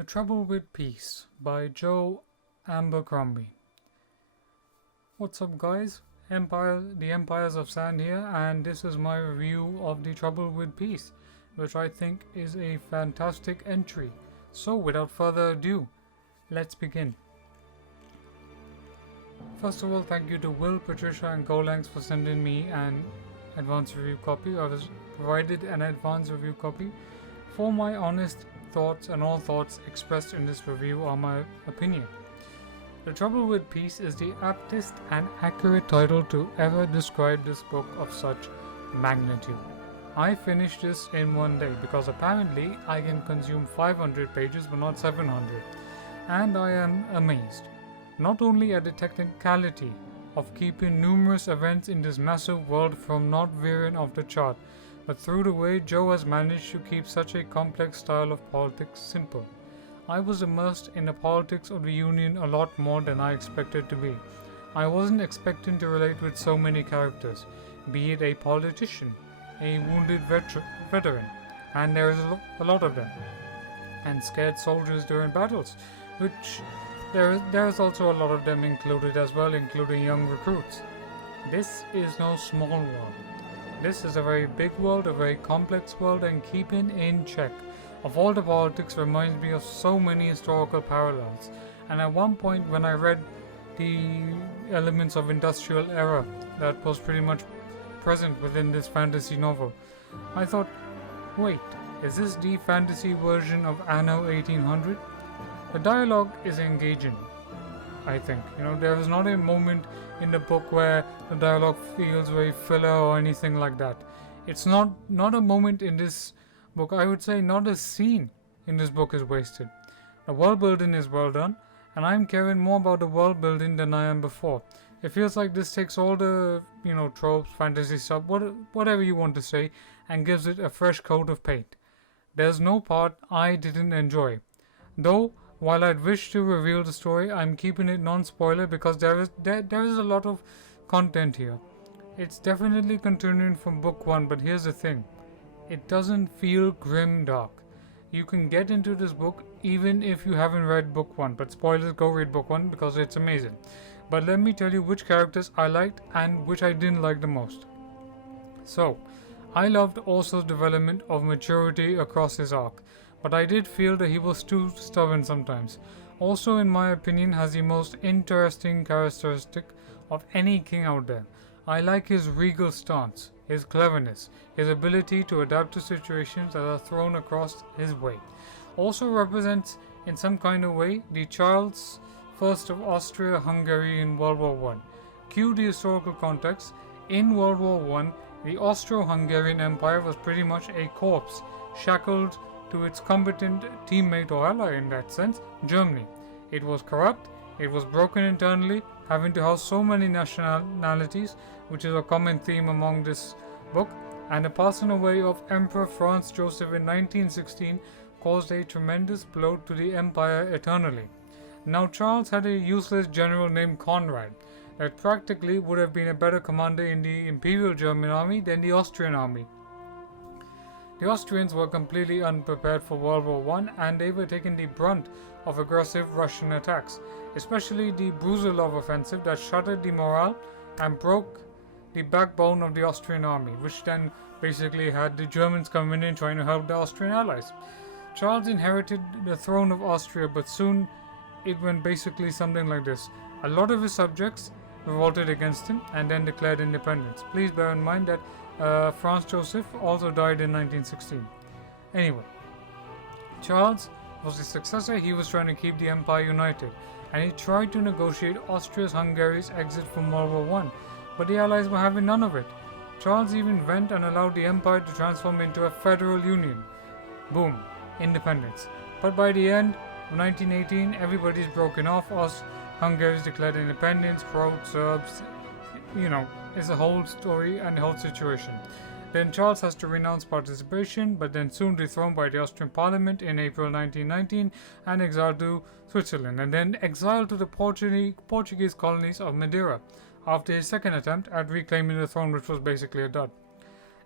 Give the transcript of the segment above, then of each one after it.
The Trouble with Peace by Joe Abercrombie. What's up, guys? The Empires of Sand here, and this is my review of The Trouble with Peace, which I think is a fantastic entry. So, without further ado, let's begin. First of all, thank you to Will, Patricia, and Golangs for sending me an advance review copy. I was provided an advance review copy for my honest thoughts, and all thoughts expressed in this review are my opinion. The Trouble with Peace is the aptest and accurate title to ever describe this book of such magnitude. I finished this in one day because apparently I can consume 500 pages but not 700, and I am amazed not only at the technicality of keeping numerous events in this massive world from not veering off the chart, but through the way Joe has managed to keep such a complex style of politics simple. I was immersed in the politics of the Union a lot more than I expected to be. I wasn't expecting to relate with so many characters, be it a politician, a wounded veteran, and there is a lot of them, and scared soldiers during battles, which there is also a lot of them included as well, including young recruits. This is no small world. This is a very big world, a very complex world, and keeping in check of all the politics reminds me of so many historical parallels. And at one point when I read the elements of industrial era that was pretty much present within this fantasy novel, I thought, wait, is this the fantasy version of Anno 1800? The dialogue is engaging, I think. There is not a moment in the book where the dialogue feels very filler or anything like that. It's not a moment in this book. I would say not a scene in this book is wasted. The world building is well done, and I'm caring more about the world building than I am before. It feels like this takes all the tropes, fantasy stuff, whatever you want to say, and gives it a fresh coat of paint. There's no part I didn't enjoy, though. While I'd wish to reveal the story, I'm keeping it non-spoiler because there is a lot of content here. It's definitely continuing from book 1, but here's the thing. It doesn't feel grim dark. You can get into this book even if you haven't read book 1, but spoilers, go read book 1 because it's amazing. But let me tell you which characters I liked and which I didn't like the most. So, I loved Orso's development of maturity across his arc, but I did feel that he was too stubborn sometimes. Also, in my opinion, has the most interesting characteristic of any king out there. I like his regal stance, his cleverness, his ability to adapt to situations that are thrown across his way. Also represents, in some kind of way, the Charles I of Austro-Hungary in World War I. Cue the historical context. In World War I, the Austro-Hungarian Empire was pretty much a corpse, shackled to its competent teammate or ally in that sense, Germany. It was corrupt, it was broken internally, having to house so many nationalities, which is a common theme among this book, and the passing away of Emperor Franz Joseph in 1916 caused a tremendous blow to the empire eternally. Now Charles had a useless general named Conrad that practically would have been a better commander in the Imperial German army than the Austrian army. The Austrians were completely unprepared for World War I, and they were taking the brunt of aggressive Russian attacks, especially the Brusilov offensive that shattered the morale and broke the backbone of the Austrian army, which then basically had the Germans coming in trying to help the Austrian allies. Charles inherited the throne of Austria, but soon it went basically something like this. A lot of his subjects revolted against him and then declared independence. Please bear in mind that Franz Joseph also died in 1916. Anyway, Charles was the successor. He was trying to keep the empire united, and he tried to negotiate Austria-Hungary's exit from World War I, but the allies were having none of it. Charles even went and allowed the empire to transform into a federal union. Boom, independence. But by the end of 1918, everybody's broken off. Hungary's declared independence, Croats, Serbs, it's a whole story and a whole situation. Then Charles has to renounce participation, but then soon dethroned by the Austrian Parliament in April 1919 and exiled to Switzerland, and then exiled to the Portuguese colonies of Madeira after his second attempt at reclaiming the throne, which was basically a dud.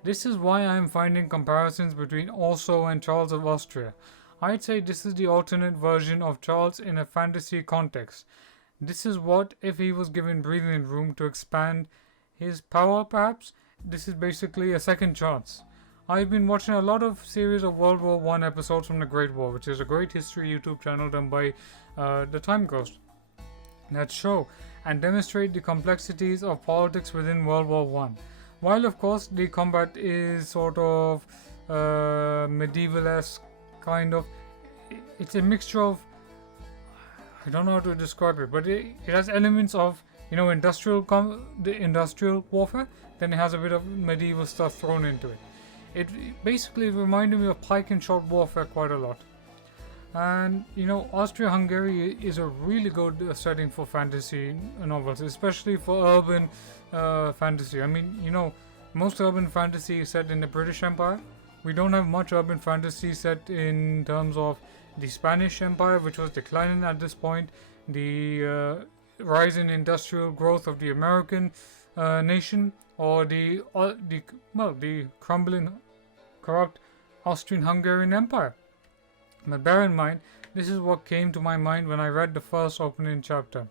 This is why I am finding comparisons between Orso and Charles of Austria. I'd say this is the alternate version of Charles in a fantasy context. This is what if he was given breathing room to expand his power, perhaps? This is basically a second chance. I've been watching a lot of series of World War One episodes from the Great War, which is a great history YouTube channel done by the Time Ghost. That show and demonstrate the complexities of politics within World War One. While of course the combat is sort of medieval-esque kind of, it's a mixture of, I don't know how to describe it, but it has elements of the industrial warfare. Then it has a bit of medieval stuff thrown into it. It basically reminded me of pike and shot warfare quite a lot. And Austro-Hungary is a really good setting for fantasy novels, especially for urban fantasy. I mean, most urban fantasy is set in the British Empire. We don't have much urban fantasy set in terms of the Spanish Empire, which was declining at this point, the rise in industrial growth of the American nation, or the crumbling, corrupt Austrian-Hungarian Empire. But bear in mind, this is what came to my mind when I read the first opening chapter.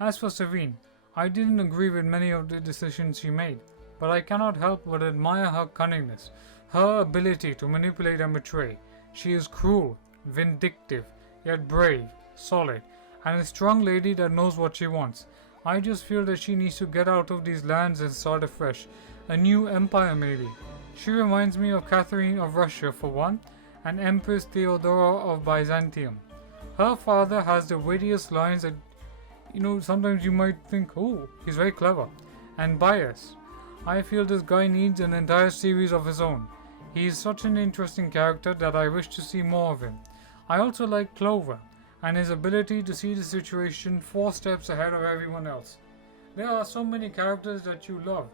As for Savine, I didn't agree with many of the decisions she made, but I cannot help but admire her cunningness, her ability to manipulate and betray. She is cruel, vindictive, yet brave, solid, and a strong lady that knows what she wants. I just feel that she needs to get out of these lands and start afresh. A new empire, maybe. She reminds me of Catherine of Russia, for one, and Empress Theodora of Byzantium. Her father has the wittiest lines that, sometimes you might think, oh, he's very clever, and biased. I feel this guy needs an entire series of his own. He is such an interesting character that I wish to see more of him. I also like Clover, and his ability to see the situation 4 steps ahead of everyone else. There are so many characters that you love.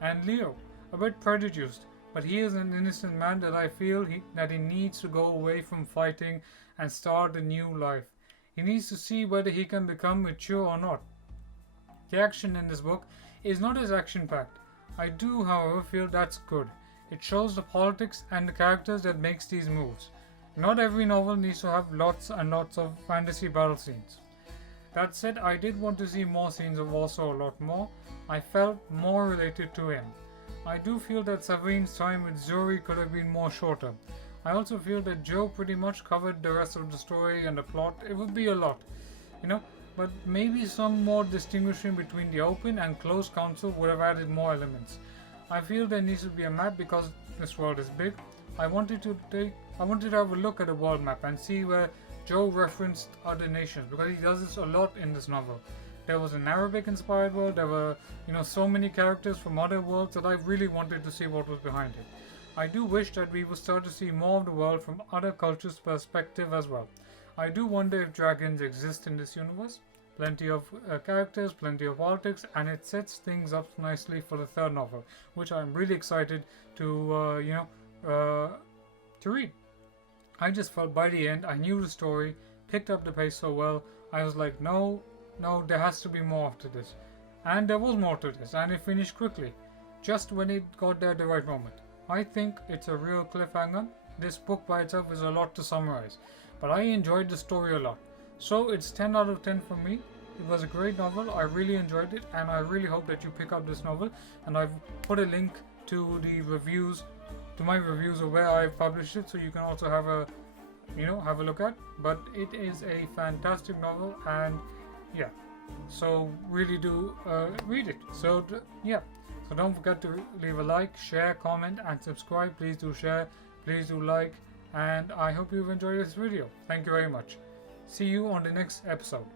And Leo, a bit prejudiced, but he is an innocent man that I feel that he needs to go away from fighting and start a new life. He needs to see whether he can become mature or not. The action in this book is not as action-packed. I do, however, feel that's good. It shows the politics and the characters that makes these moves. Not every novel needs to have lots and lots of fantasy battle scenes. That said, I did want to see more scenes of Warsaw a lot more. I felt more related to him. I do feel that Savine's time with Zuri could have been more shorter. I also feel that Joe pretty much covered the rest of the story and the plot. It would be a lot, but maybe some more distinguishing between the open and closed council would have added more elements. I feel there needs to be a map because this world is big. I wanted to have a look at the world map and see where Joe referenced other nations, because he does this a lot in this novel. There was an Arabic inspired world, there were so many characters from other worlds that I really wanted to see what was behind it. I do wish that we would start to see more of the world from other cultures' perspective as well. I do wonder if dragons exist in this universe. Plenty of characters, plenty of politics, and it sets things up nicely for the third novel, which I'm really excited to read. I just felt by the end I knew the story, picked up the pace so well. I was like, no, there has to be more after this. And there was more to this, and it finished quickly, just when it got there at the right moment. I think it's a real cliffhanger. This book by itself is a lot to summarize, but I enjoyed the story a lot. So it's 10 out of 10 for me. It was a great novel. I really enjoyed it, and I really hope that you pick up this novel. And I've put a link to the reviews, to my reviews of where I've published it, so you can also have a look at. But it is a fantastic novel, and yeah, so really do read it. So so don't forget to leave a like, share, comment, and subscribe. Please do share, please do like, and I hope you've enjoyed this video. Thank you very much. See you on the next episode.